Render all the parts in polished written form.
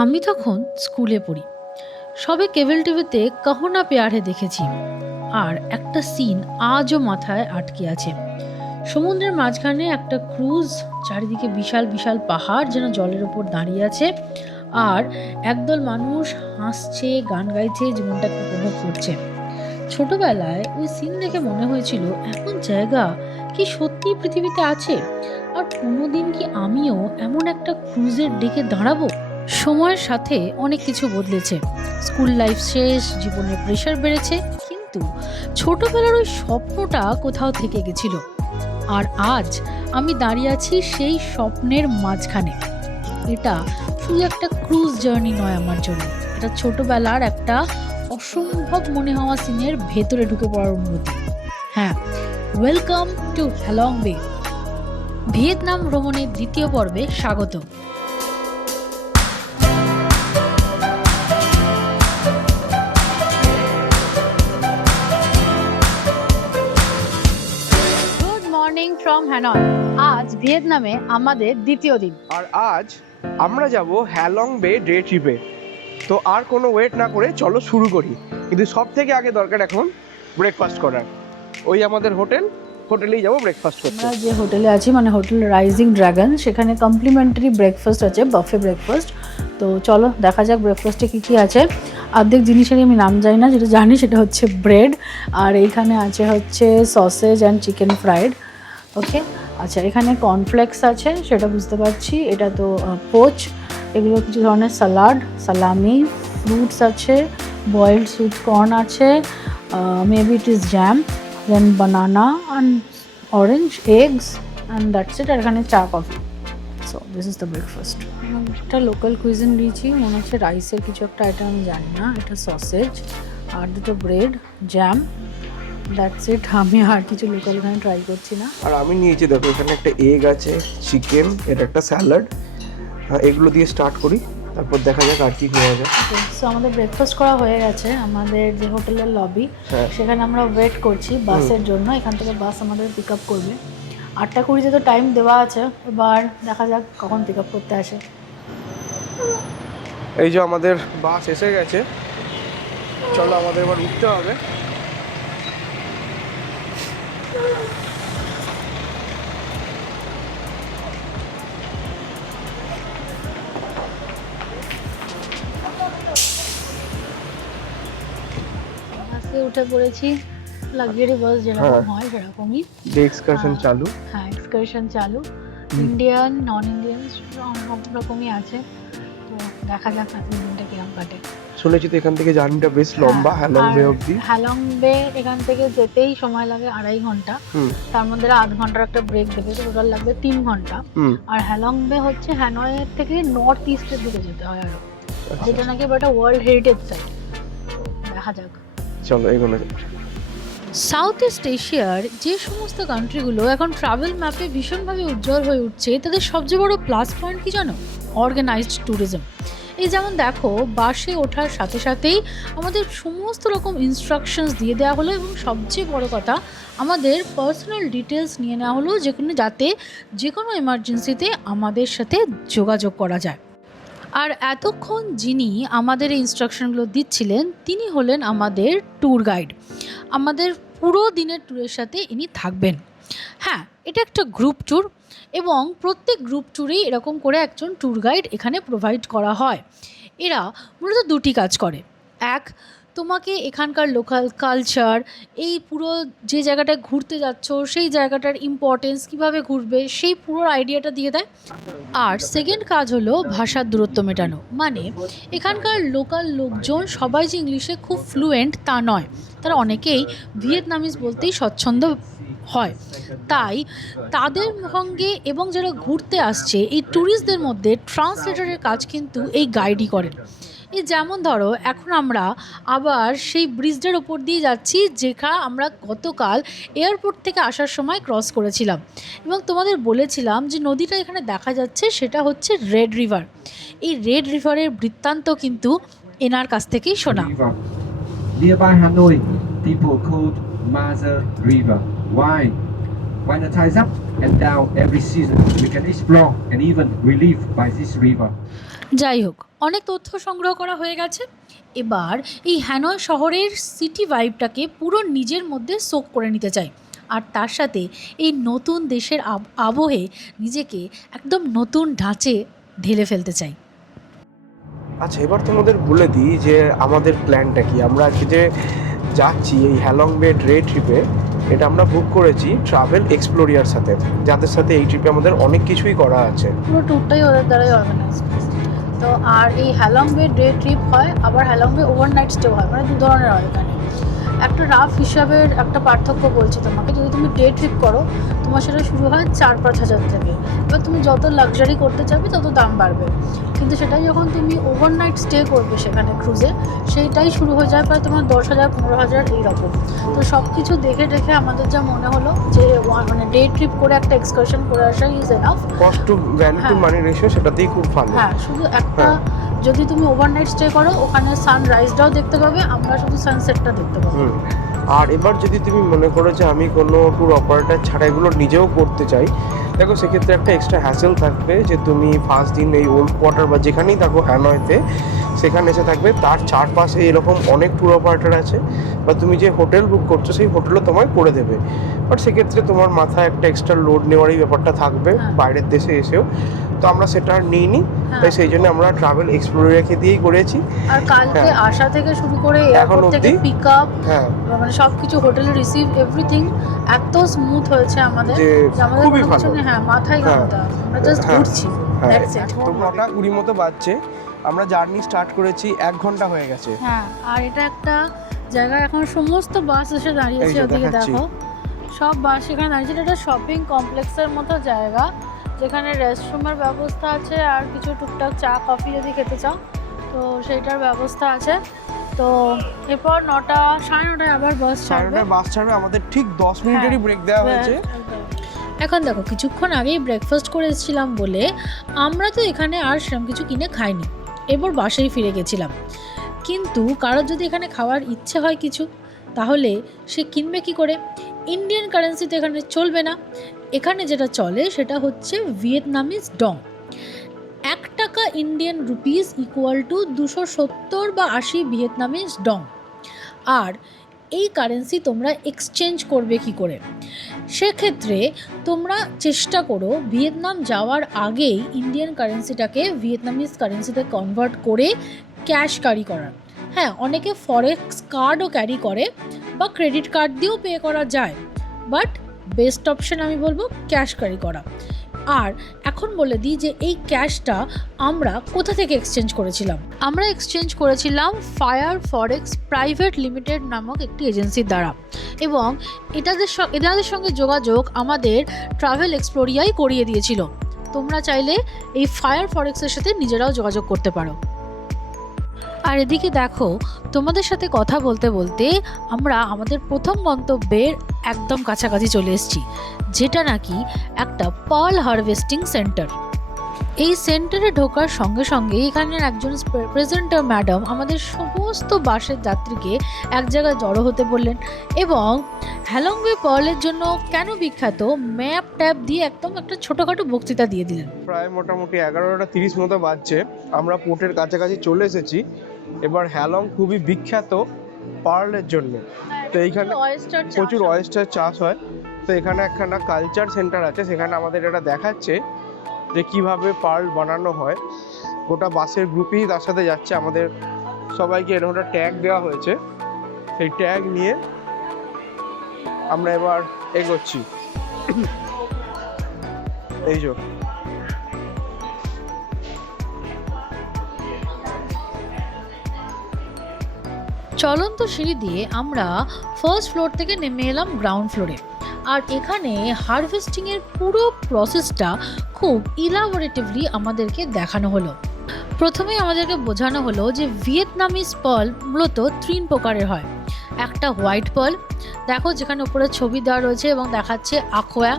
আমি তখন স্কুলে পড়ি। সবে কেবল টিভিতে কাহো না প্যার হে দেখেছি। আর একটা সিন আজও মাথায় আটকে আছে। সমুদ্রের মাঝখানে একটা ক্রুজ, চারিদিকে বিশাল বিশাল পাহাড় যেন জলের ওপর দাঁড়িয়ে আছে। আর একদল মানুষ হাসছে, গান গাইছে, জীবনটাকে উপভোগ করছে। ছোটবেলায় ওই সিন দেখে মনে হয়েছিল এমন জায়গা কি সত্যি পৃথিবীতে আছে? আর কোনোদিন কি আমিও এমন একটা ক্রুজের ডেকে দাঁড়াবো? সময়ের সাথে অনেক কিছু বদলেছে। স্কুল লাইফ শেষ, জীবনের প্রেশার বেড়েছে, কিন্তু ছোটবেলার ওই স্বপ্নটা কোথাও থেকে গেছিল। আর আজ আমি দাঁড়িয়ে আছি সেই স্বপ্নের মাঝখানে। এটা শুধু একটা ক্রুজ জার্নি নয় আমার জন্য, এটা ছোটবেলার একটা অসম্ভব মনে হওয়া সিনের ভেতরে ঢুকে পড়ার অনুভূতি। হ্যাঁ, ওয়েলকাম টু হ্যালং বে, ভিয়েতনাম ভ্রমণের দ্বিতীয় পর্বে স্বাগত। Good morning from Hanoi. আজ ভিয়েতনামে আমাদের দ্বিতীয় দিন। আর আজ আমরা যাব হ্যালং বে ডে ট্রিপে। তো আর কোনো ওয়েট না করে চলো শুরু করি। কিন্তু সব থেকে আগে দরকার এখন ব্রেকফাস্ট করার। ওই আমাদের হোটেলেই যাবো ব্রেকফাস্ট করতে। আমরা যে হোটেলে আছি মানে হোটেল রাইজিং ড্রাগন, সেখানে কমপ্লিমেন্টারি ব্রেকফাস্ট আছে, বাফে ব্রেকফাস্ট। তো চলো দেখা যাক ব্রেকফাস্টে কী কী আছে। অর্ধেক জিনিসেরই আমি নাম জানি না, যেটা জানি সেটা হচ্ছে ব্রেড, আর এইখানে আছে হচ্ছে সসেজ অ্যান্ড চিকেন ফ্রাইড। ওকে, আচ্ছা, এখানে কর্নফ্লেক্স আছে সেটা বুঝতে পারছি, এটা তো পোচ। এগুলো কিছু ধরনের সালাড, সালামি, ফ্রুটস আছে, বয়েলড সুইট কর্ন আছে, maybe it is jam, then banana and orange, eggs, and that's it. আর এখানে চা, coffee. So this is the breakfast. একটা লোকাল কুইজিন দিয়েছি, মনে হচ্ছে রাইসের কিছু একটা আইটেম, আমি জানি না। এটা সসেজ আর দুটো ব্রেড, জ্যাম, দ্যাটস ইট। আমি আর কিছু লোকাল এখানে ট্রাই করছি না। আর আমি নিয়েছি, দেখো এখানে একটা এগ আছে, চিকেন, এটা একটা স্যালাড। এগুলো দিয়ে স্টার্ট করি, তারপর দেখা যাক আর কি হয়ে যায়। সো আমাদের ব্রেকফাস্ট করা হয়ে গেছে। আমাদের যে হোটেলের লবি, সেখানে আমরা ওয়েট করছি বাসের জন্য। এখান থেকে বাস আমাদের পিক আপ করবে 8:20 তো টাইম দেওয়া আছে। এবার দেখা যাক কখন পিক আপ করতে আসে। এই যে আমাদের বাস এসে গেছে, চলো আমাদের এবার উঠতে হবে। বাসে উঠে পড়েছি, লাক্সারি বাস যেরকম হয় সেরকমই। এক্সকারশন চালু। হ্যাঁ, এক্সকারশন চালু। ইন্ডিয়ান, নন ইন্ডিয়ান সব রকমই আছে। তো দেখা যাক আজকের দিনটা কিরকম কাটে। শুনেছি তো এখান থেকে জার্নিটা বেশ লম্বা, হ্যালং বে অবধি। হ্যালং বে এখান থেকে যেতেই সময় লাগে 2.5 ঘন্টা। তার মধ্যে 8 ঘন্টার একটা ব্রেক দেবে, তো টোটাল লাগবে 3 ঘন্টা। আর হ্যালং বে হচ্ছে হ্যানয়ের থেকে নর্থ ইস্টের দিকে যেতে হয় আরো, যেটা নাকি একটা ওয়ার্ল্ড হেরিটেজ সাইট। দেখা যাক, চলো এগোনো যাক। সাউথ ইস্ট এশিয়ার যে সমস্ত কান্ট্রিগুলো এখন ট্রাভেল ম্যাপে ভীষণভাবে উজ্জ্বল হয়ে উঠছে, তাদের সবচেয়ে বড় প্লাস পয়েন্ট কি জানো? Organised tourism. এই যেমন দেখো, বাসে ওঠার সাথে সাথেই আমাদের সমস্ত রকম ইনস্ট্রাকশনস দিয়ে দেওয়া হলো, এবং সবচেয়ে বড় কথা, আমাদের পার্সোনাল ডিটেলস নিয়ে নেওয়া হলো, যাতে যে কোনো এমার্জেন্সিতে আমাদের সাথে যোগাযোগ করা যায়। আর এতক্ষণ যিনি আমাদের এই ইনস্ট্রাকশনগুলো দিচ্ছিলেন, তিনি হলেন আমাদের ট্যুর গাইড। আমাদের পুরো দিনের ট্যুরের সাথে ইনি থাকবেন। হ্যাঁ, এটা একটা গ্রুপ ট্যুর, এবং প্রত্যেক গ্রুপ ট্যুরেই এরকম করে একজন ট্যুর গাইড এখানে প্রোভাইড করা হয়। এরা মূলত দুটি কাজ করে। এক, তোমাকে এখানকার লোকাল কালচার, এই পুরো যে জায়গাটায় ঘুরতে যাচ্ছ সেই জায়গাটার ইম্পর্টেন্স, কীভাবে ঘুরবে, সেই পুরো আইডিয়াটা দিয়ে দেয়। আর সেকেন্ড কাজ হলো ভাষার দূরত্ব মেটানো। মানে এখানকার লোকাল লোকজন সবাই যে ইংলিশে খুব ফ্লুয়েন্ট তা নয়, তারা অনেকেই ভিয়েতনামিজ বলতেই স্বচ্ছন্দ হয়। তাই তাদের সঙ্গে এবং যারা ঘুরতে আসছে এই ট্যুরিস্টদের মধ্যে ট্রান্সলেটরের কাজ কিন্তু এই গাইডই করেন। এই যেমন ধরো, এখন আমরা আবার সেই ব্রিজটার ওপর দিয়ে যাচ্ছি, যেটা আমরা গতকাল এয়ারপোর্ট থেকে আসার সময় ক্রস করেছিলাম, এবং তোমাদের বলেছিলাম যে নদীটা এখানে দেখা যাচ্ছে সেটা হচ্ছে রেড রিভার। এই রেড রিভারের বৃত্তান্ত কিন্তু এনার কাছ থেকেই শোনা। Nearby Hanoi, people called Mother River. Why? When the tide's up and down every season, we can explore and even relieve by this river. যাই হোক, অনেক তথ্য সংগ্রহ করা হয়ে গেছে। এবার এই হ্যানয় শহরের সিটি ভাইবটাকে পুরো নিজের মধ্যে সোক করে নিতে চাই, আর তার সাথে এই নতুন দেশের আবহে নিজেকে একদম নতুন ঢাঁচে ঢেলে ফেলতে চাই। আচ্ছা, এবার তোমাদের বলে দিই যে আমাদের প্ল্যানটা কি। আমরা আজকে যে যাচ্ছি এই হ্যালং বে ডে ট্রিপে, এটা আমরা বুক করেছি ট্রাভেল এক্সপ্লোরিয়ার সাথে, যাদের সাথে এই ট্রিপে আমাদের অনেক কিছুই করা আছে। পুরো ট্যুরটাই ওদের দ্বারাই অর্গানাইজ। তো আর এই হ্যালং বে ডে ট্রিপ হয়, আবার হ্যালং বে ওভারনাইট স্টে হয়, মানে দু ধরনের হয় এখানে। একটা রাফ হিসাবের একটা পার্থক্য বলছি তোমাকে, যদি তুমি ডে ট্রিপ করো তোমার সেটা শুরু হয় 4-5 হাজার থেকে। এবার তুমি যত লাক্সারি করতে চাইবে তত দাম বাড়বে, কিন্তু সেটাই যখন তুমি ওভারনাইট স্টে করবে সেখানে ক্রুজে, সেইটাই শুরু হয়ে যায় প্রায় তোমার 10,000, 15,000 এইরকম। তো সব কিছু দেখে দেখে আমাদের যা মনে হলো যে মানে ডে ট্রিপ করে একটা এক্সকারশন করে আসা is enough. Cost to value to money ratio সেটাতেই খুব ভালো। হ্যাঁ, শুধু একটা যদি তুমি ওভারনাইট স্টে করো ওখানে সানরাইজটাও দেখতে পাবে, আমরা শুধু সানসেটটা দেখতে পাবো। আর এবার যদি তুমি মনে করো যে আমি কোনো ট্যুর অপারেটর ছাড়া এগুলো নিজেও করতে চাই, দেখো সেক্ষেত্রে একটা এক্সট্রা হ্যাসেল থাকবে যে তুমি ফার্স্ট দিন এই ওল্ড কোয়ার্টার বা যেখানেই থাকো হ্যানয়তে, সেখানে এসে থাকবে। তার চারপাশে এরকম অনেক ট্যুর অপারেটর আছে, বা তুমি যে হোটেল বুক করছো সেই হোটেলও তোমায় করে দেবে। বাট সেক্ষেত্রে তোমার মাথায় একটা এক্সট্রা লোড নেওয়ারই ব্যাপারটা থাকবে বাইরের দেশে এসেও। তো আমরা সেটা আর নিইনি, তাই সেই জন্য আমরা ট্রাভেল এক্সপ্লোরিয়ারকে দিয়েই করেছি। আর কালকে আসা থেকে শুরু করে এয়ারপোর্ট থেকে পিক আপ, মানে সব কিছু হোটেলে রিসিভ, এভরিথিং এত স্মুথ হয়েছে আমাদের যে আমাদের খুবই কোনো ভালো। কিছু নেই, মাথায় ঘামতে হবে, আমরা জাস্ট ঘুরছি। That's it. এখন 9:20 মতো বাজছে, আমরা জার্নি স্টার্ট করেছি 1 ঘন্টা হয়ে গেছে। হ্যাঁ, আর এটা একটা জায়গা, এখন সমস্ত বাস এসে দাঁড়িয়েছে, ওদিকে দেখো সব বাস এখানে দাঁড়িয়েছে। এটা একটা শপিং কমপ্লেক্সের মতো জায়গা, যেখানে রেস্টরুমের ব্যবস্থা আছে, আর কিছু টুকটাক চা কফি যদি খেতে চাও তো সেইটার ব্যবস্থা আছে। তো এরপর 9:30 আবার বাস ছাড়বে। বাস ছাড়বে, আমাদের ঠিক 10 মিনিটেরই ব্রেক দেওয়া হয়েছে। এখন দেখো, কিছুক্ষণ আগেই ব্রেকফাস্ট করে এসেছিলাম বলে আমরা তো এখানে আর সেরকম কিছু কিনে খাইনি, এরপর বাসায় ফিরে গেছিলাম। কিন্তু কারোর যদি এখানে খাওয়ার ইচ্ছে হয় কিছু, তাহলে সে কিনবে কি করে? ইন্ডিয়ান কারেন্সি তো এখানে চলবে না। এখানে যেটা চলে সেটা হচ্ছে ভিয়েতনামিজ ডং। 1 টাকা ইন্ডিয়ান রুপিস ইকুয়াল টু 270 বা 80 ভিয়েতনামিজ ডং। আর এই কারেন্সি তোমরা এক্সচেঞ্জ করবে কি করে? সেক্ষেত্রে তোমরা চেষ্টা করো ভিয়েতনাম যাওয়ার আগেই ইন্ডিয়ান কারেন্সিটাকে ভিয়েতনামিজ কারেন্সিতে কনভার্ট করে ক্যাশ ক্যারি করার। হ্যাঁ, অনেকে ফরেক্স কার্ডও ক্যারি করে বা ক্রেডিট কার্ড দিয়েও পে করা যায়, বাট বেস্ট অপশন আমি বলবো ক্যাশ ক্যারি করা। আর এখন বলে দিই যে এই ক্যাশটা আমরা কোথা থেকে এক্সচেঞ্জ করেছিলাম। আমরা এক্সচেঞ্জ করেছিলাম ফায়ার ফরেক্স প্রাইভেট লিমিটেড নামক একটি এজেন্সির দ্বারা, এবং এদের সঙ্গে যোগাযোগ আমাদের ট্রাভেল এক্সপ্লোরিয়াই করিয়ে দিয়েছিল। তোমরা চাইলে এই ফায়ার ফরেক্সের সাথে নিজেরাও যোগাযোগ করতে পারো। আর এদিকে দেখো, তোমাদের সাথে কথা বলতে বলতে আমরা আমাদের প্রথম গন্তব্যের একদম কাছাকাছি চলে এসেছি, যেটা নাকি একটা পার্ল হারভেস্টিং সেন্টার। এই সেন্টারে ঢোকার সঙ্গে সঙ্গে এখানের একজন প্রেজেন্টার ম্যাডাম আমাদের সমস্ত বাসের যাত্রীকে এক জায়গায় জড়ো হতে বললেন, এবং হ্যালং বে পার্লের জন্য কেন বিখ্যাত ম্যাপ ট্যাপ দিয়ে একদম একটা ছোটোখাটো বক্তৃতা দিয়ে দিলেন। প্রায় মোটামুটি 11:30 মতো বাজছে, আমরা পোর্টের কাছাকাছি চলে এসেছি। এবার হ্যালং খুবই বিখ্যাত পার্লের জন্য, তো এইখানে প্রচুর অয়েস্টার চাষ হয়। তো এখানে একখানা কালচার সেন্টার আছে, সেখানে আমাদের এটা দেখাচ্ছে যে কিভাবে পার্ল বানানো হয়। গোটা বাসের গ্রুপই তার সাথে যাচ্ছে, আমাদের সবাইকে এরকম একটা ট্যাগ দেওয়া হয়েছে, সেই ট্যাগ নিয়ে আমরা এবার এগোচ্ছি। এই যে চলন্ত সিঁড়ি দিয়ে আমরা ফার্স্ট ফ্লোর থেকে নেমে এলাম গ্রাউন্ড ফ্লোরে। আর এখানে হারভেস্টিংয়ের পুরো প্রসেসটা খুব ইলাবোরেটিভলি আমাদেরকে দেখানো হলো। প্রথমেই আমাদেরকে বোঝানো হলো যে ভিয়েতনামিজ পার্ল মূলত 3 প্রকারের হয়। একটা হোয়াইট পার্ল, দেখো যেখানে উপরে ছবি দেওয়া রয়েছে এবং দেখাচ্ছে আখোয়া।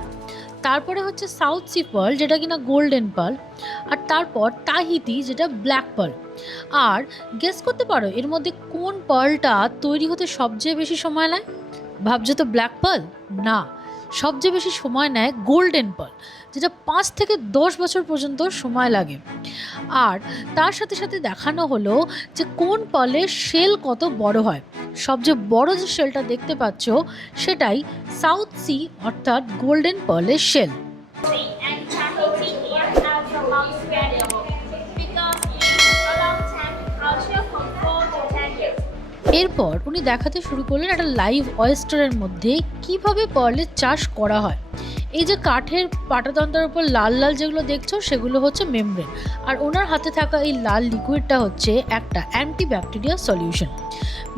তারপরে হচ্ছে সাউথ সি পার্ল, যেটা কিনা গোল্ডেন পার্ল। আর তারপর তাহিতি, যেটা ব্ল্যাক পার্ল। আর গেস করতে পারো এর মধ্যে কোন পার্লটা তৈরি হতে সবচেয়ে বেশি সময় নেয়? ভাবছো তো ব্ল্যাক পার্ল? না, সবচেয়ে বেশি সময় নেয় গোল্ডেন পার্ল। যেটা 5 থেকে 10 বছর পর্যন্ত সময় লাগে। আর তার সাথে সাথে দেখানো হলো যে কোন পার্লের শেল কত বড় হয়। সবচেয়ে বড় যে শেলটা দেখতে পাচ্ছ সেটাই সাউথ সি অর্থাৎ গোল্ডেন পার্লের shell. and competing here as a long spreading because it's a long time culture from 4 to 10 years. এরপর উনি দেখাতে শুরু করলেন একটা লাইভ অয়েস্টারের মধ্যে কিভাবে পার্লের চাষ করা হয়। এই যে কাঠের পাটাতন্ত্রের উপর লাল লাল যেগুলো দেখছো সেগুলো হচ্ছে মেমব্রেন, আর ওনার হাতে থাকা এই লাল লিকুইডটা হচ্ছে একটা অ্যান্টিব্যাকটেরিয়া সলিউশন।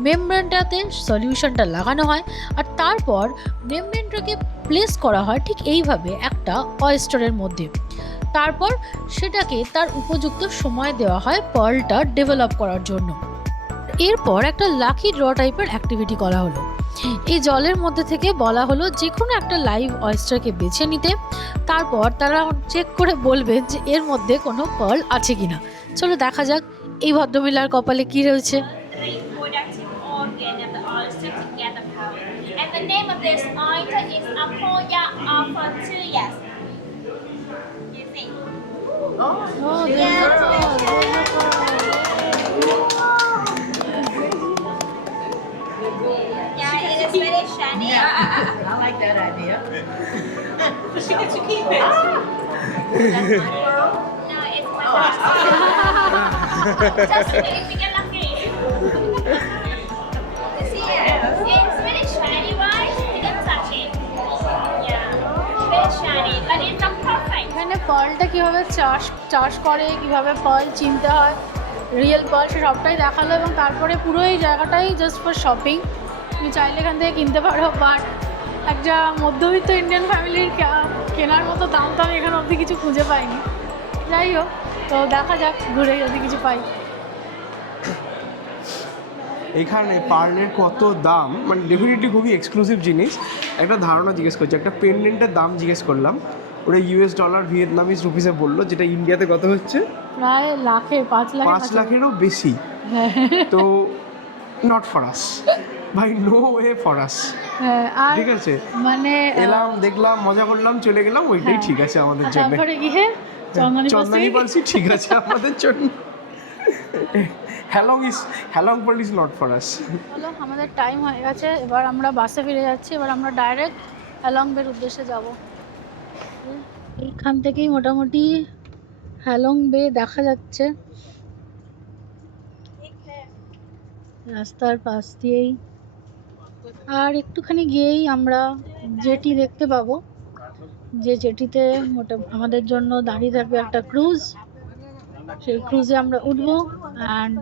মেমব্রেনটাতে সলিউশনটা লাগানো হয় আর তারপর মেমব্রেনটাকে প্লেস করা হয় ঠিক এইভাবে একটা অয়েস্টারের মধ্যে। তারপর সেটাকে তার উপযুক্ত সময় দেওয়া হয় পার্লটা ডেভেলপ করার জন্য। এরপর একটা লাকি ড্র টাইপের অ্যাক্টিভিটি করা হলো। এই জলের মধ্যে থেকে বলা হলো যে কোনো একটা লাইভ অয়েস্টারকে বেছে নিতে, তারপর তারা চেক করে বলবে যে এর মধ্যে কোনো পার্ল আছে কিনা। চলো দেখা যাক এই ভদ্রমহিলার কপালে কি রয়েছে। Reproductive organ of the oyster to get the pearl. And the name of this oyster is Apoya alpha-tuyas. You see? Yeah, it is very shiny. I like that idea. She gets to keep it. No, it's my Just if we get lucky. You see it? It's very shiny, right? You can touch it. Yeah, very shiny, but it's not perfect. এখানে পার্লটা কীভাবে চাষ করে, কীভাবে pearl চিনতে হয়, real pearl সে সবটাই দেখালো এবং তারপরে পুরো এই জায়গাটাই জাস্ট ফর শপিং। তুমি চাইলে এখান থেকে কিনতে পারো, বাট একটা মধ্যবিত্ত ইন্ডিয়ান ফ্যামিলির কেনার মতো দাম তো আমি এখানে অবধি কিছু খুঁজে পাইনি। যাই হোক, তো দেখা যাক ঘুরে যদি কিছু পাই। এখানে পার্লের কত দাম, মানে ডেফিনেটলি খুবই এক্সক্লুসিভ জিনিস। একটা ধারণা জিজ্ঞেস করছি, একটা পেন্ডেন্টের দাম জিজ্ঞেস করলাম, ওরা US ডলার ভিয়েতনামিজ রুপিসে বললো, যেটা ইন্ডিয়াতে কত হচ্ছে প্রায় লাখে 5 লাখেরও বেশি। তো নট ফর আস ভাই, নো ওয়ে ফর আস। আর ঠিক আছে, মানে এলাম দেখলাম মজা করলাম চলে গেলাম, ওইটাই ঠিক আছে আমাদের জন্য। তারপরে গিয়ে চন্দনী পালসি ঠিক আছে আমাদের জন্য। Halong pearl is not for us. হলো আমাদের টাইম হয়ে গেছে, এবার আমরা বাসে ফিরে যাচ্ছি। এবার আমরা ডাইরেক্ট হ্যালং বের উদ্দেশ্যে যাব। এইখান থেকেই মোটামুটি হ্যালং বে দেখা যাচ্ছে রাস্তার পাশ দিয়েই। আর একটুখানি গিয়েই আমরা জেটি দেখতে পাবো, যে জেটিতে আমাদের জন্য দাঁড়িয়ে থাকবে একটা ক্রুজ। সেই ক্রুজে আমরা উঠবো, অ্যান্ড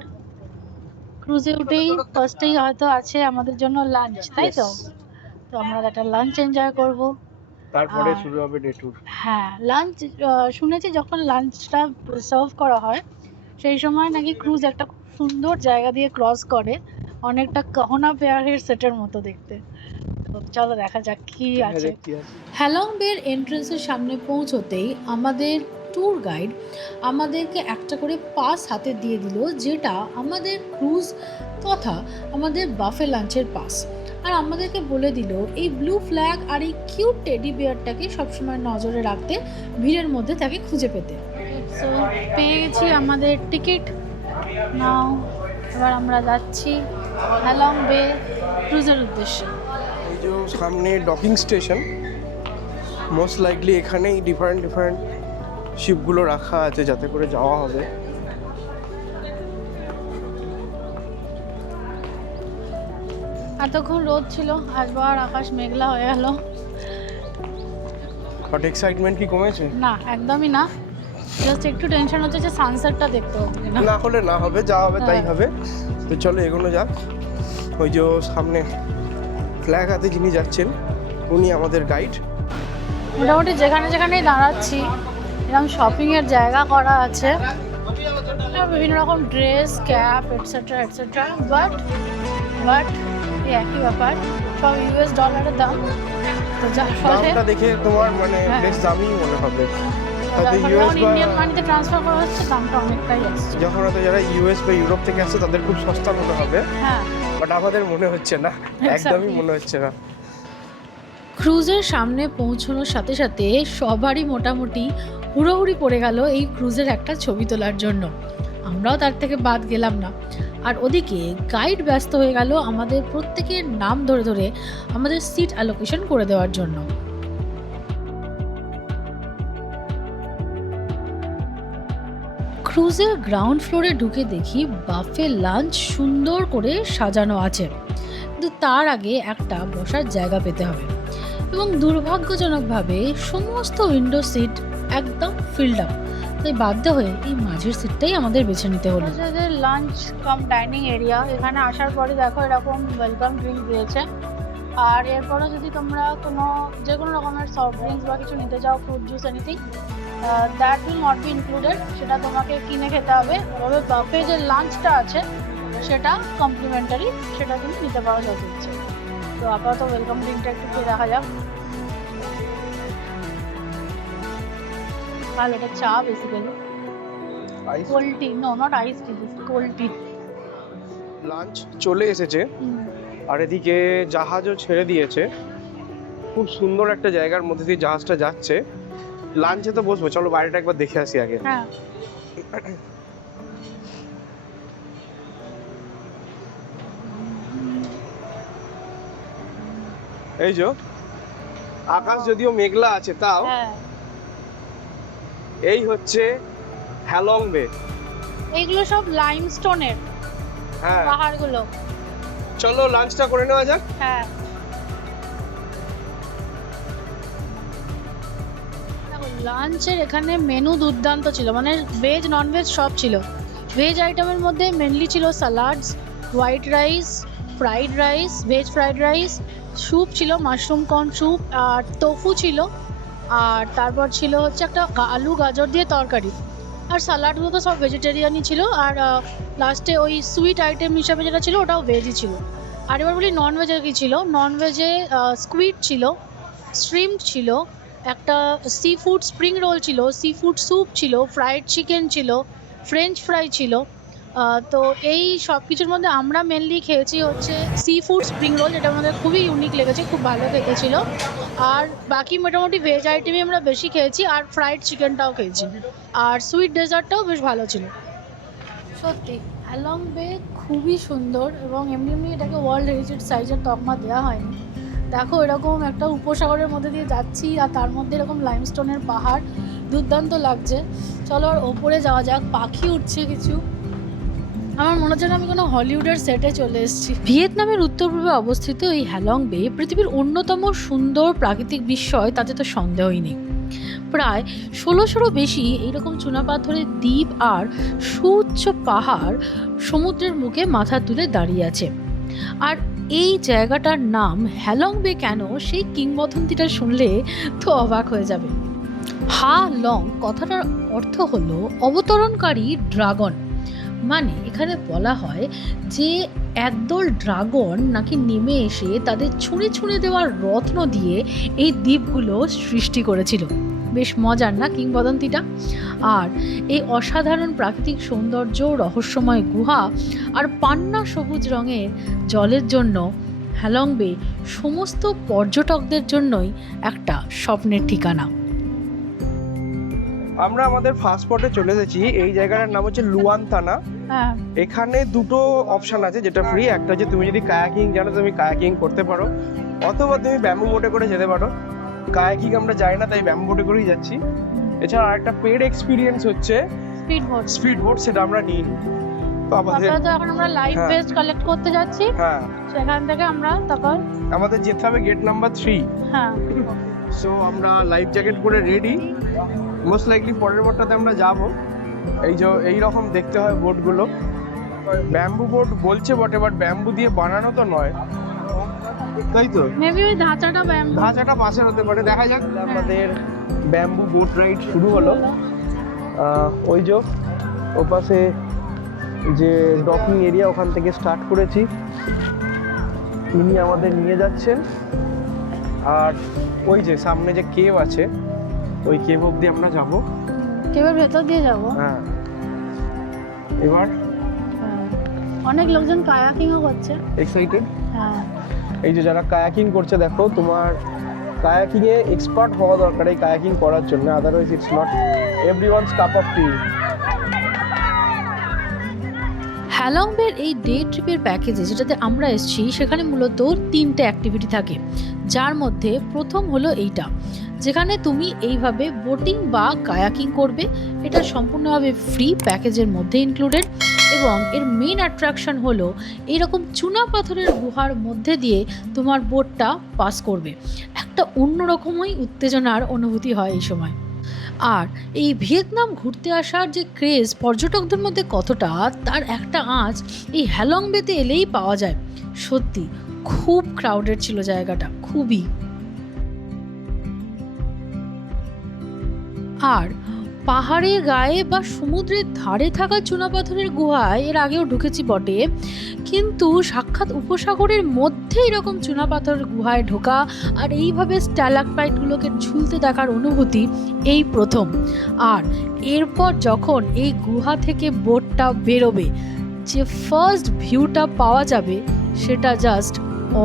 ক্রুজে উঠেই ফার্স্টেই হয়তো আছে আমাদের জন্য লাঞ্চ, তাই তো? তো আমরা একটা লাঞ্চ এনজয় করব। তারপরে আর- শুরু হবে ডে ট্যুর। হ্যাঁ, লাঞ্চ শুনেছি যখন লাঞ্চটা সার্ভ করা হয় সেই সময় নাকি ক্রুজ একটা খুব সুন্দর জায়গা দিয়ে ক্রস করে, অনেকটা কাহনা পেয়ারের সেটের মতো দেখতে। তো চলো দেখা যাক কি আছে। হ্যালং বের এন্ট্রেন্সের সামনে পৌঁছতেই আমাদের ট্যুর গাইড আমাদেরকে একটা করে পাস হাতে দিয়ে দিল, যেটা আমাদের ক্রুজ তথা আমাদের বাফে লাঞ্চের পাস। আর আমাদেরকে বলে দিল এই ব্লু ফ্ল্যাগ আর এই কিউট টেডি বিয়ারটাকে সবসময় নজরে রাখতে, ভিড়ের মধ্যে তাকে খুঁজে পেতে। সো পেয়ে গেছি আমাদের টিকিট নাও। এবার আমরা যাচ্ছি হ্যালং বে ক্রুজের উদ্দেশ্যে। এই যে সামনে ডকিং স্টেশন, মোস্ট লাইকলি এখানেই ডিফারেন্ট শিপগুলো রাখা আছে যাতে করে যাওয়া হবে। এতক্ষণ রোদ ছিল, আবার আকাশ মেঘলা হয়ে গেল। বাট এক্সাইটমেন্ট কি কমেছে? না, একদমই না। জাস্ট একটু টেনশন হচ্ছে যে সানসেটটা দেখতে হবে না। না হলে না হবে, যা হবে তাই হ্যাঁ। হবে। তো চলো এগোনো যাক। ওই যে সামনে ফ্ল্যাগ হাতে যিনি যাচ্ছেন উনি আমাদের গাইড। মোটামুটি যেখানে যেখানেই দাঁড়াচ্ছি এরকম শপিংয়ের জায়গা করা আছে, বিভিন্ন রকম dress, cap etcetera etcetera. But এই একই ব্যাপার, সব US ডলারের দাম। তো যার ফলে দামটা দেখে তোমার মানে হ্যাঁ। বেশ দামি মনে হবে। যার হয়তো ফলে ইউএস যখন বা ইন্ডিয়ান মানিতে ট্রান্সফার করা হচ্ছে দামটা অনেকটাই আসছে। যখন হয়তো যারা US বা ইউরোপ থেকে আসছে তাদের খুব সস্তা মনে হবে, হ্যাঁ, বাট আমাদের মনে হচ্ছে না, একদমই মনে হচ্ছে না। ক্রুজের সামনে পৌঁছানোর সাথে সাথে সবারই মোটামুটি হুড়োহুড়ি পড়ে গেল এই ক্রুজের একটা ছবি তোলার জন্য। আমরাও তার থেকে বাদ গেলাম না। আর ওদিকে গাইড ব্যস্ত হয়ে গেল আমাদের প্রত্যেকের নাম ধরে ধরে আমাদের সিট অ্যালোকেশন করে দেওয়ার জন্য। ক্রুজের গ্রাউন্ড ফ্লোরে ঢুকে দেখি বাফে লাঞ্চ সুন্দর করে সাজানো আছে, কিন্তু তার আগে একটা বসার জায়গা পেতে হবে এবং দুর্ভাগ্যজনকভাবে সমস্ত উইন্ডো সিট একদম ফিল্ড আপ, তাই বাধ্য হয়ে এই মাঝের সিটটাই আমাদের বেছে নিতে হলো। যাদের লাঞ্চ কাম ডাইনিং এরিয়া, এখানে আসার পরে দেখো এরকম ওয়েলকাম ড্রিঙ্ক দিয়েছে। আর এরপরে যদি তোমরা যে কোনো রকমের সফট ড্রিঙ্কস বা কিছু নিতে চাও, fruit juice anything, that will not be included, সেটা তোমাকে কিনে খেতে হবে। তবে বাফে যে লাঞ্চটা আছে সেটা কমপ্লিমেন্টারি, সেটা তুমি নিতে পারো যত ইচ্ছে। তো আপাতত ওয়েলকাম ড্রিঙ্কটা একটু খেয়ে দেখা যাক। ভালো, এটা চা basically, cold tea, no not ice tea, cold tea. Lunch চলে এসেছে আর এদিকে জাহাজও ছেড়ে দিয়েছে। খুব সুন্দর একটা জায়গার মধ্যে দিয়ে জাহাজটা যাচ্ছে। লাঞ্চে তো বসবো, চলো বাইরেটা একবার দেখে আসি আগে। হ্যাঁ, এই যে আকাশ যদিও মেঘলা আছে, তাও হ্যাঁ, এই হচ্ছে হ্যালং বে। এইগুলো সব লাইমস্টোনের হ্যাঁ, পাহাড়গুলো। চলো লাঞ্চটা করে নেওয়া যাক। হ্যাঁ, লাঞ্চের এখানে মেনু দুর্দান্ত ছিল, মানে ভেজ নন ভেজ সব ছিল। ভেজ আইটেমের মধ্যে মেনলি ছিল salads, white rice, fried rice, veg fried rice, soup ছিল, মাশরুম কর্ন স্যুপ, আর টোফু ছিল, আর তারপর ছিল হচ্ছে একটা আলু গাজর দিয়ে তরকারি। আর স্যালাডগুলো তো সব ভেজিটেরিয়ানই ছিল। আর লাস্টে ওই সুইট আইটেম হিসাবে যেটা ছিল ওটাও ভেজই ছিল। আর এবার বলি নন ভেজে কী ছিল। নন ভেজে স্কুইড ছিল, শ্রিম্প ছিল, একটা সি ফুড স্প্রিং রোল ছিল, সি ফুড স্যুপ ছিল, ফ্রাইড চিকেন ছিল, ফ্রেঞ্চ ফ্রাই ছিল। তো এই সব কিছুর মধ্যে আমরা মেনলি খেয়েছি হচ্ছে সি ফুড স্প্রিং রোল, যেটা আমাদের খুবই ইউনিক লেগেছে, খুব ভালো খেতে ছিল। আর বাকি মোটামুটি ভেজ আইটেমই আমরা বেশি খেয়েছি, আর ফ্রাইড চিকেনটাও খেয়েছি, আর সুইট ডেজার্টটাও বেশ ভালো ছিল। সত্যি হ্যালং বে খুবই সুন্দর, এবং এমনি এটাকে ওয়ার্ল্ড হেরিটেজ সাইটের তকমা দেওয়া হয়নি। দেখো এরকম একটা উপসাগরের মধ্যে দিয়ে যাচ্ছি, আর তার মধ্যে এরকম লাইমস্টোনের পাহাড়, দুর্দান্ত লাগছে। চলো আর ওপরে যাওয়া যাক। পাখি উঠছে কিছু, আমার মনে হচ্ছে আমি কোনো হলিউডের সেটে চলে এসেছি। ভিয়েতনামের উত্তর পূর্বে অবস্থিত এই হ্যালং বে পৃথিবীর অন্যতম সুন্দর প্রাকৃতিক বিস্ময়, তাতে তো সন্দেহই নেই। প্রায় 1600 বেশি এইরকম চুনাপাথরের দ্বীপ আর সুউচ্চ পাহাড় সমুদ্রের মুখে মাথা তুলে দাঁড়িয়ে আছে। আর এই জায়গাটার নাম হ্যালং বে কেন, সেই কিংবদন্তিটা শুনলে তো অবাক হয়ে যাবে। হা লং কথাটার অর্থ হলো অবতরণকারী ড্রাগন। মানে এখানে বলা হয় যে একদল ড্রাগন নাকি নেমে এসে তাদের ছুঁড়ে ছুঁড়ে দেওয়ার রত্ন দিয়ে এই দ্বীপগুলো সৃষ্টি করেছিল। বেশ মজার না কিংবদন্তিটা? আর এই অসাধারণ প্রাকৃতিক সৌন্দর্য, রহস্যময় গুহা আর পান্না সবুজ রঙের জলের জন্য হ্যালং বে সমস্ত পর্যটকদের জন্যই একটা স্বপ্নের ঠিকানা। আমরা আমাদের ফার্স্ট স্পটে চলে এসেছি। এই জায়গাটার নাম হচ্ছে লুয়ান থানা। হ্যাঁ, এখানে দুটো অপশন আছে, যেটা ফ্রি। একটা হচ্ছে তুমি যদি কায়াকিং জানো তুমি কায়াকিং করতে পারো, অথবা তুমি ব্যাম্বু বোটে করে যেতে পারো। কায়াকিং আমরা যাই না, তাই ব্যাম্বু বোটে করেই যাচ্ছি। এছাড়া আরেকটা পেড এক্সপিরিয়েন্স হচ্ছে স্পিড বোট, সেটা আমরা নিইনি। তো আমাদের তো এখন আমরা লাইভ হ্যাঁ। বেস্ট কালেক্ট করতে যাচ্ছি, হ্যাঁ, সেখান থেকে আমরা তখন আমাদের যেতে হবে গেট নাম্বার 3। হ্যাঁ, সো আমরা লাইফ জ্যাকেট পরে রেডি। মোস্ট লাইকলি পরের বোটটাতে আমরা যাব। এই যে এইরকম দেখতে হয় বোটগুলো। ব্যাম্বু বোট বলছে বটে, বাট ব্যাম্বু দিয়ে বানানো তো নয়, তাই তো? মেবি ওই ধাঁচাটা ব্যাম্বু। ধাঁচাটা পাশের হতে পারে, দেখা যাক। আমাদের ব্যাম্বু বোট রাইড শুরু হলো। ওই যে ওপাশে যে ডকিং এরিয়া, ওখান থেকে স্টার্ট করেছি। ইনি আমাদের নিয়ে যাচ্ছেন। আর ওই যে সামনে যে কেভ আছে, ওই কেভ অবধি আমরা যাব। কেবের ভেতর দিয়ে যাবো। হ্যাঁ, এবার অনেক লোকজন কায়াকিংও করছে। এক্সাইটেড। হ্যাঁ, এই যে যারা কায়াকিং করছে, দেখো তোমার কায়াকিংয়ে এক্সপার্ট হওয়া দরকার এই কায়াকিং করার জন্য, otherwise it's not everyone's cup of tea. Halong বের এই ডে ট্রিপের প্যাকেজে যেটাতে আমরা এসেছি সেখানে মূলত 3টে অ্যাক্টিভিটি থাকে, যার মধ্যে প্রথম হলো এইটা, যেখানে তুমি এইভাবে বোটিং বা কায়াকিং করবে। এটা সম্পূর্ণভাবে ফ্রি, প্যাকেজের মধ্যে ইনক্লুডেড, এবং এর মেন অ্যাট্রাকশন হলো এইরকম চুনা পাথরের গুহার মধ্যে দিয়ে তোমার বোটটা পাস করবে। একটা অন্যরকমই উত্তেজনার অনুভূতি হয় এই সময়। আর এই ভিয়েতনাম ঘুরতে আসার যে ক্রেজ পর্যটকদের মধ্যে কতটা, তার একটা আঁচ এই হ্যালং বেতে এলেই পাওয়া যায়। সত্যি খুব ক্রাউডেড ছিল জায়গাটা, খুবই। আর পাহাড়ের গায়ে বা সমুদ্রের ধারে থাকা চুনাপাথরের গুহায় এর আগেও ঢুকেছি বটে, কিন্তু সাক্ষাৎ উপসাগরের মধ্যে এরকম চুনাপাথরের গুহায় ঢোকা আর এইভাবে স্ট্যালাকটাইটগুলোকে ঝুলতে দেখার অনুভূতি এই প্রথম। আর এরপর যখন এই গুহা থেকে বোটটা বেরোবে, যে ফার্স্ট ভিউটা পাওয়া যাবে সেটা জাস্ট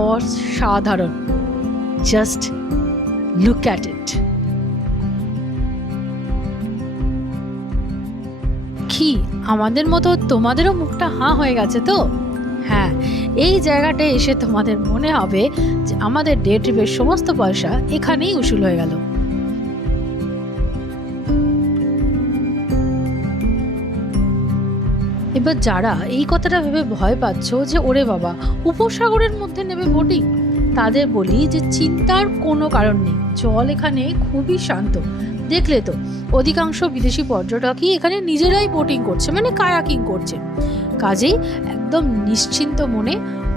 অসাধারণ। Just look at it. কি আমাদের মতো তোমাদেরও মুখটা হাঁ হয়ে গেছে তো? হ্যাঁ, এই জায়গাটায় এসে তোমাদের মনে হবে যে আমাদের ডে ট্রিপের সমস্ত পয়সা এখানেই উসুল হয়ে গেল। এবার যারা এই কথাটা ভেবে ভয় পাচ্ছ যে ওরে বাবা উপসাগরের মধ্যে নেবে বোটিং, তাদের বলি যে চিন্তার কোনো কারণ নেই। জল এখানে খুবই শান্ত। দেখলে তো, অধিকাংশ বিদেশি পর্যটকই এখানে নিজেরাই বোটিং করছে, মানে কায়াকিং করছে। কাজেই একদম নিশ্চিন্ত মনে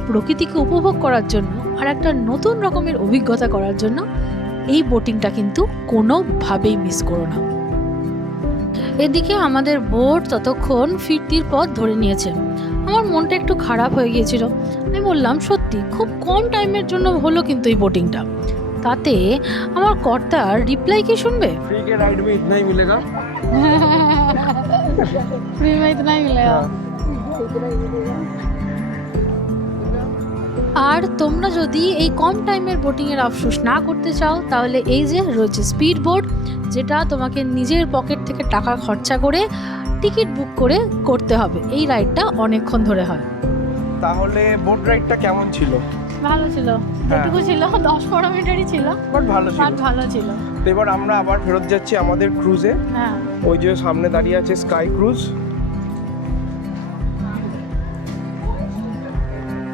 প্রকৃতিকে উপভোগ করার জন্য আর একটা নতুন রকমের অভিজ্ঞতা করার জন্য এই বোটিংটা কিন্তু কোনোভাবেই মিস করো না। এদিকে আমাদের বোট ততক্ষণ ফিরতির পথ ধরে নিয়েছে। আমার মনটা একটু খারাপ হয়ে গিয়েছিল। আমি বললাম সত্যি খুব কম টাইমের জন্য হলো কিন্তু এই বোটিংটা। তাতে আমার কর্তার রিপ্লাই কি শুনবে? फ्री के राइड में इतना ही मिलेगा। फ्री में इतना ही मिलेगा। আর তোমরা যদি এই কম টাইমের বোটিংয়ের আফসোস না করতে চাও, তাহলে এই যে রয়েছে স্পিড বোট, যেটা তোমাকে নিজের পকেট থেকে টাকা খরচা করে টিকিট বুক করে করতে হবে। এই রাইডটা অনেকক্ষণ ধরে হয়। তাহলে বোট রাইডটা কেমন ছিল? ভালো ছিল, যেটুকু ছিল 10-12 মিনিটেরই ছিল, বাট ভালো ছিল। বাট ভালো ছিল। তো এবার আমরা আবার ফেরত যাচ্ছি আমাদের ক্রুজে। হ্যাঁ, ওই যে সামনে দাঁড়িয়ে আছে স্কাই ক্রুজ।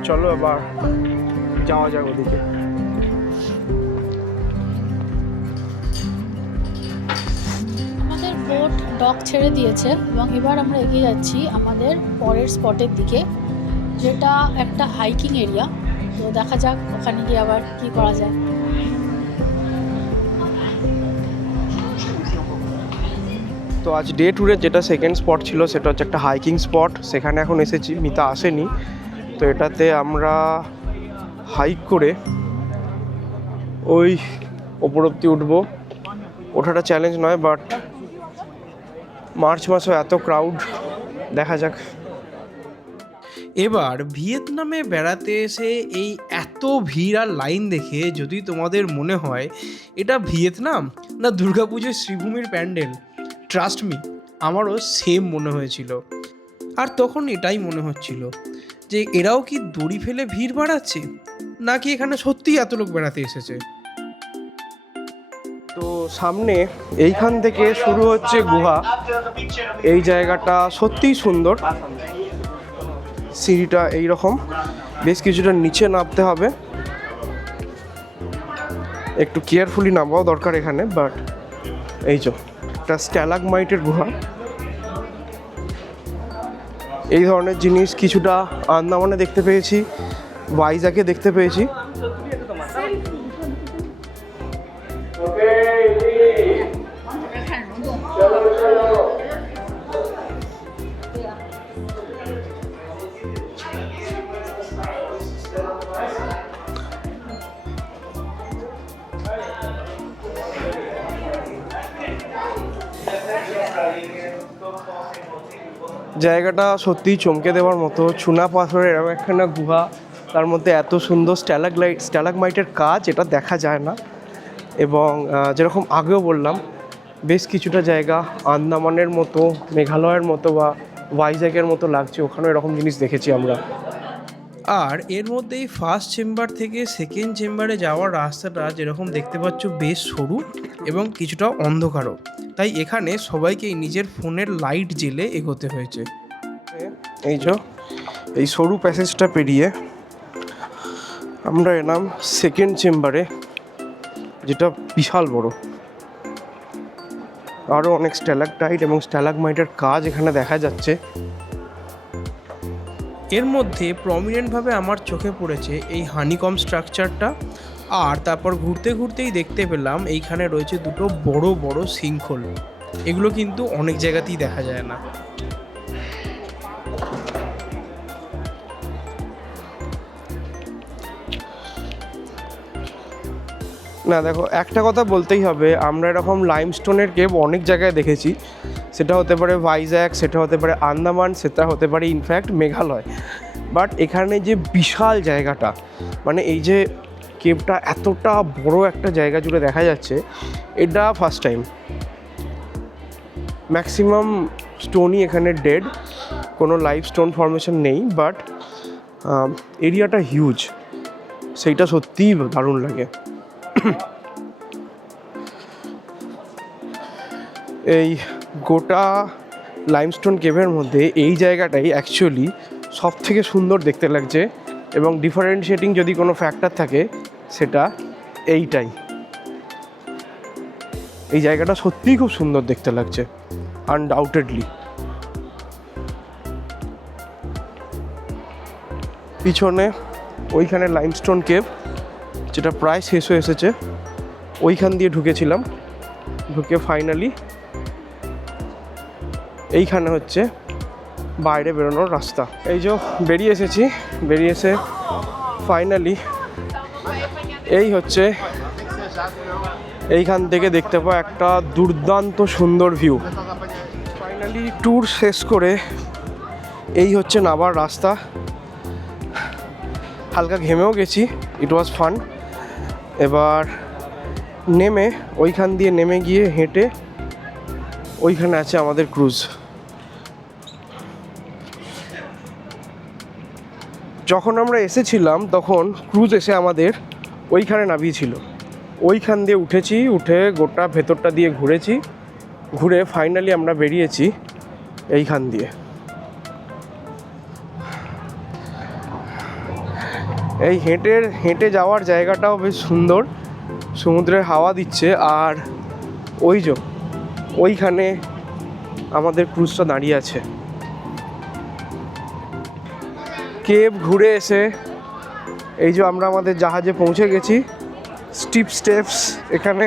চলো এবার যাওয়া যাক ওদিকে। আমাদের বোট ডক ছেড়ে দিয়েছে এবং এবার আমরা এগিয়ে যাচ্ছি আমাদের পরের স্পটের দিকে, যেটা একটা হাইকিং এরিয়া। তো দেখা যাক ওখানে গিয়ে আবার কি করা যায়। তো আজ ডে ট্যুরের যেটা সেকেন্ড স্পট ছিল সেটা হচ্ছে একটা হাইকিং স্পট। সেখানে এখন এসেছি, মিতা আসেনি। তো এটাতে আমরা হাইক করে ওই ওপর অব্দি উঠবো। ওঠাটা চ্যালেঞ্জ নয়, বাট মার্চ মাসে এত ক্রাউড, দেখা যাক। এবার ভিয়েতনামে বেড়াতে এসে এই এত ভিড় আর লাইন দেখে যদি তোমাদের মনে হয় এটা ভিয়েতনাম না দুর্গাপুজোর শ্রীভূমির প্যান্ডেল, ট্রাস্ট মি, আমারও সেম মনে হয়েছিল। আর তখন এটাই মনে হচ্ছিল যে এরাও কি দড়ি ফেলে ভিড় বাড়াচ্ছে, নাকি এখানে সত্যিই এত লোক বেড়াতে এসেছে। তো সামনে এইখান থেকে শুরু হচ্ছে গুহা। এই জায়গাটা সত্যিই সুন্দর। সিঁড়িটা এইরকম, বেশ কিছুটা নিচে নামতে হবে, একটু কেয়ারফুলি নামাও দরকার এখানে। বাট এই যে একটা স্ট্যালাগমাইটের গুহা। এই ধরনের জিনিস কিছুটা আন্দামানে দেখতে পেয়েছি, ভাইজাগে দেখতে পেয়েছি। জায়গাটা সত্যিই চমকে দেওয়ার মতো। চুনা পাথরের এরকম একখানা গুহা, তার মধ্যে এত সুন্দর স্ট্যালাগমাইটের কাজ, এটা দেখা যায় না। এবং যেরকম আগেও বললাম, বেশ কিছুটা জায়গা আন্দামানের মতো, মেঘালয়ের মতো বা ভাইজ্যাগের মতো লাগছে, ওখানেও এরকম জিনিস দেখেছি আমরা। আর এর মধ্যেই ফার্স্ট চেম্বার থেকে সেকেন্ড চেম্বারে যাওয়ার রাস্তাটা যেরকম দেখতে পাচ্ছ বেশ সরু এবং কিছুটা অন্ধকারও, তাই এখানে সবাইকেই নিজের ফোনের লাইট জ্বেলে এগোতে হয়েছে। এই যে এই সরু প্যাসেজটা পেরিয়ে আমরা এলাম সেকেন্ড চেম্বারে, যেটা বিশাল বড়। আরও অনেক স্ট্যালাকটাইট এবং স্ট্যালাগমাইটের কাজ এখানে দেখা যাচ্ছে। এর মধ্যে প্রমিনেন্টভাবে আমার চোখে পড়েছে এই হানিকম স্ট্রাকচারটা, আর তারপর ঘুরতে ঘুরতেই দেখতে পেলাম এইখানে রয়েছে দুটো বড় বড় সিঙ্কহোল। এগুলো কিন্তু অনেক জায়গাতেই দেখা যায় না। না দেখো, একটা কথা বলতেই হবে, আমরা এরকম লাইমস্টোনের কেভ অনেক জায়গায় দেখেছি। সেটা হতে পারে ভাইজ্যাগ, সেটা হতে পারে আন্দামান, সেটা হতে পারে ইনফ্যাক্ট মেঘালয়। বাট এখানে যে বিশাল জায়গাটা, মানে এই যে কেভটা এতটা বড় একটা জায়গা জুড়ে দেখা যাচ্ছে, এটা ফার্স্ট টাইম। ম্যাক্সিমাম স্টোনই এখানে ডেড, কোনো লাইভ স্টোন ফর্মেশন নেই, বাট এরিয়াটা হিউজ, সেইটা সত্যিই দারুণ লাগে। এই গোটা লাইমস্টোন কেভের মধ্যে এই জায়গাটাই অ্যাকচুয়ালি সব থেকে সুন্দর দেখতে লাগছে, এবং ডিফারেন্সিয়েটিং যদি কোনো ফ্যাক্টর থাকে সেটা এইটাই। এই জায়গাটা সত্যিই খুব সুন্দর দেখতে লাগছে, আনডাউটেডলি। পিছনে ওইখানে লাইমস্টোন কেভ, যেটা প্রায় শেষ হয়ে এসেছে, ওইখান দিয়ে ঢুকেছিলাম, ঢুকে ফাইনালি এইখানে হচ্ছে বাইরে বেরোনোর রাস্তা। এই যে বেরিয়ে এসেছি, বেরিয়ে এসে ফাইনালি এই হচ্ছে এইখান থেকে দেখতে পাওয়া একটা দুর্দান্ত সুন্দর ভিউ। ফাইনালি ট্যুর শেষ করে এই হচ্ছে নামার রাস্তা। হালকা ঘেমেও গেছি, ইট ওয়াজ ফান। এবার নেমে ওইখান দিয়ে নেমে গিয়ে হেঁটে ওইখানে আছে আমাদের ক্রুজ। যখন আমরা এসেছিলাম তখন ক্রুজ এসে আমাদের ওইখানে নামিয়েছিল, ওইখান দিয়ে উঠেছি, উঠে গোটা ভেতরটা দিয়ে ঘুরেছি, ঘুরে ফাইনালি আমরা বেরিয়েছি এইখান দিয়ে। এই হেঁটে যাওয়ার জায়গাটাও বেশ সুন্দর, সমুদ্রের হাওয়া দিচ্ছে, আর ওই যে ওইখানে আমাদের ক্রুজটা দাঁড়িয়ে আছে। কেভ ঘুরে এসে এই যে আমরা আমাদের জাহাজে পৌঁছে গেছি। স্টিপ স্টেপস এখানে,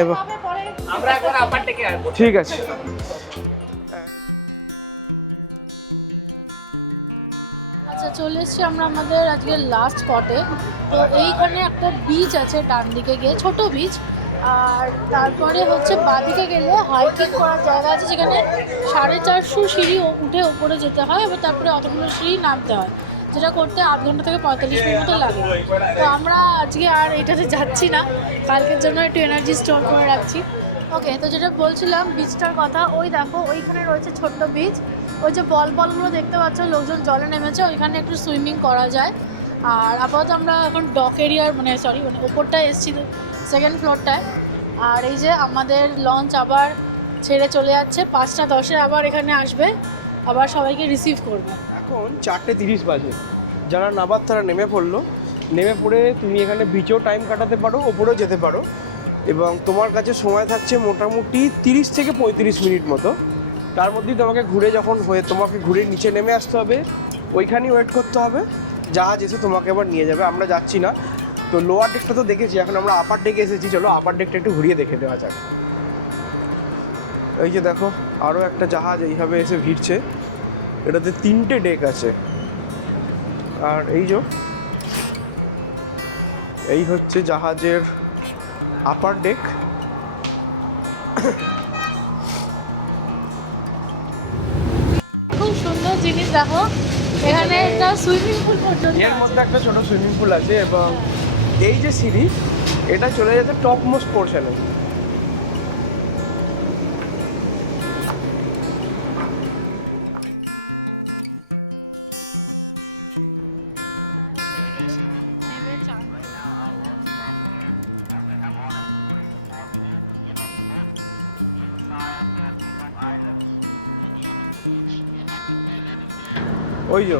এবার ঠিক আছে। আচ্ছা, চলে এসেছি আমরা আমাদের আজকে লাস্ট স্পটে। তো এইখানে একটা বিচ আছে ডান দিকে গিয়ে, ছোট বিচ, আর তারপরে হচ্ছে বাঁদিকে গেলে হাইকিং করার জায়গা আছে, যেখানে 450 সিঁড়ি উঠে উপরে যেতে হয়, এবার তারপরে অতগুলো সিঁড়ি নামতে হয়, যেটা করতে 8 ঘন্টা থেকে 45 মিনিট মতো লাগে। তো আমরা আজকে আর এটাতে যাচ্ছি না, কালকের জন্য একটু এনার্জি স্টোর করে রাখছি। ওকে, তো যেটা বলছিলাম বিচটার কথা, ওই দেখো ওইখানে রয়েছে ছোট্ট বিচ, ওই যে বলগুলো দেখতে পাচ্ছ, লোকজন জলে নেমেছে, ওইখানে একটু সুইমিং করা যায়। আর আপাতত আমরা এখন ডক এরিয়ার মানে ওপরটায় এসেছি, সেকেন্ড ফ্লোরটায়। আর এই যে আমাদের লঞ্চ আবার ছেড়ে চলে যাচ্ছে, 5:10 আবার এখানে আসবে, আবার সবাইকে রিসিভ করবে। এখন 4:30 বাজে। যারা নাবার তারা নেমে পড়লো, নেমে পড়ে তুমি এখানে বিচেও টাইম কাটাতে পারো, ওপরেও যেতে পারো, এবং তোমার কাছে সময় থাকছে মোটামুটি 30 থেকে 35 মিনিট মতো। তার মধ্যেই তোমাকে তোমাকে ঘুরে নিচে নেমে আসতে হবে, ওইখানেই ওয়েট করতে হবে, জাহাজ এসে তোমাকে আবার নিয়ে যাবে। আমরা যাচ্ছি না, তো লোয়ার ডেকটা তো দেখেছি, এখন আমরা আপার ডেকে এসেছি, চলো আপার ডেকটা একটু ঘুরিয়ে দেখে দেওয়া যাক। এই যে দেখো, আরও একটা জাহাজ এইভাবে এসে ভিড়ছে, এটাতে 3টে ডেক আছে। আর এই হচ্ছে জাহাজের আপার ডেক। খুব সুন্দর জিনিস দেখো, এখানে একটা সুইমিং পুল পর্যন্ত এর আছে। মধ্যে একটা ছোট সুইমিং পুল আছে এবং এই যে সিঁড়ি এটা চলে যেতে টপ মোস্ট পোর্শনে। ওই যে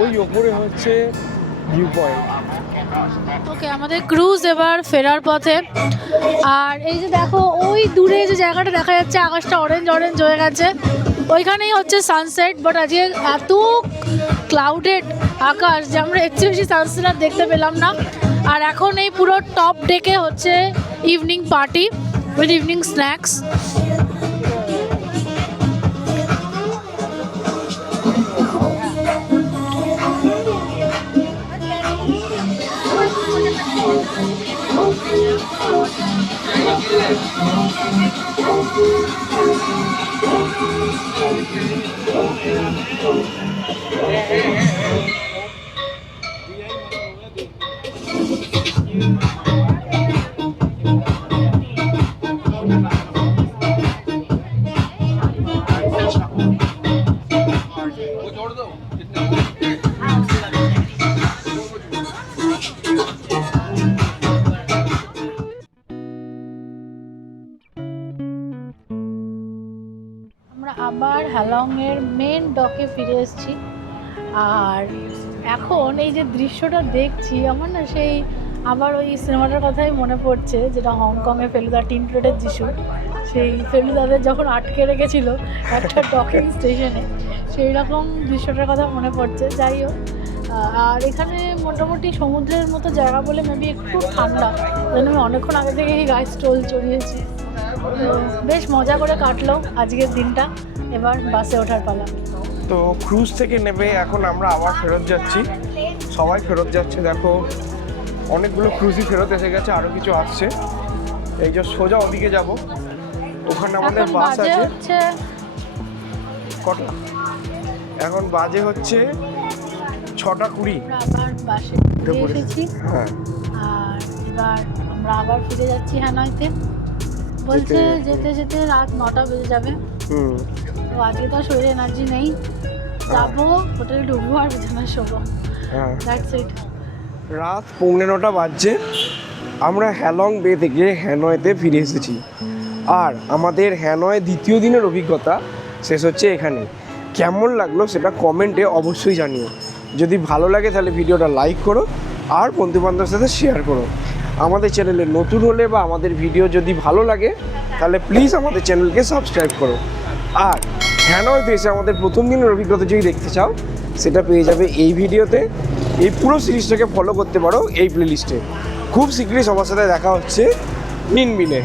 ওই ওপরে হচ্ছে ভিউ পয়েন্ট। ওকে, আমাদের ক্রুজ এবার ফেরার পথে। আর এই যে দেখো ওই দূরে যে জায়গাটা দেখা যাচ্ছে, আকাশটা অরেঞ্জ অরেঞ্জ হয়ে গেছে, ওইখানেই হচ্ছে সানসেট। বাট আজকে এত ক্লাউডেড আকাশ যে আমরা এর চেয়ে বেশি সানসেট আর দেখতে পেলাম না। আর এখন এই পুরো টপ ডেকে হচ্ছে evening party with evening snacks. আমরা আবার হ্যালংয়ের মেন ডকে ফিরে এসেছি। আর এখন এই যে দৃশ্যটা দেখছি, আমার না সেই আবার ওই সিনেমাটার কথাই মনে পড়ছে, যেটা হংকংয়ে ফেলুদা টিন প্লেটের যিশু, সেই ফেলুদাদের যখন আটকে রেখেছিল একটা ডকিং স্টেশনে, সেই রকম দৃশ্যটার কথা মনে পড়ছে। যাই হোক, আর এখানে মোটামুটি সমুদ্রের মতো জায়গা বলে মেবি একটু ঠান্ডা, যেন আমি অনেকক্ষণ আগে থেকেই গায়ে স্টোল চড়িয়েছি। তো বেশ মজা করে কাটলো আজকের দিনটা। এবার বাসে ওঠার পালা। তো ক্রুজ থেকে নেমে এখন আমরা আবার ফেরত যাচ্ছি, সবাই ফেরত যাচ্ছে। দেখো অনেকগুলো ক্রুজই ফেরত এসে গেছে, আরও কিছু আসছে। এই যে সোজা ওদিকে যাব, ওখানে আমাদের এখন বাস বাজে আছে। হচ্ছে কটা এখন বাজে হচ্ছে 6:20। আমরা আবার বাসে ফিরে এসেছি। হ্যাঁ, আর এবার আমরা আবার ফিরে যাচ্ছি হ্যানয়তে। বলছে যেতে যেতে রাত 9টা বেজে যাবে। হুম, তো আজকে তো আর শরীরে এনার্জি নেই, যাবো হোটেলে ঢুকবো আর বিছানায় শোবো, হ্যাঁ। That's it. রাত 9:45 বাজছে, আমরা হ্যালং বে থেকে হ্যানয়তে ফিরে এসেছি। আর আমাদের হ্যানয় দ্বিতীয় দিনের অভিজ্ঞতা শেষ হচ্ছে এখানে। কেমন লাগলো সেটা কমেন্টে অবশ্যই জানিও। যদি ভালো লাগে তাহলে ভিডিওটা লাইক করো আর বন্ধুবান্ধবের সাথে শেয়ার করো। আমাদের চ্যানেলে নতুন হলে বা আমাদের ভিডিও যদি ভালো লাগে তাহলে প্লিজ আমাদের চ্যানেলকে সাবস্ক্রাইব করো। আর হ্যানয়তে এসে আমাদের প্রথম দিনের অভিজ্ঞতা যদি দেখতে চাও সেটা পেয়ে যাবে এই ভিডিওতে। এই পুরো সিরিজটাকে ফলো করতে পারো এই প্লেলিস্টে। খুব শীঘ্রই সবার সাথে দেখা হচ্ছে নিনবিনে।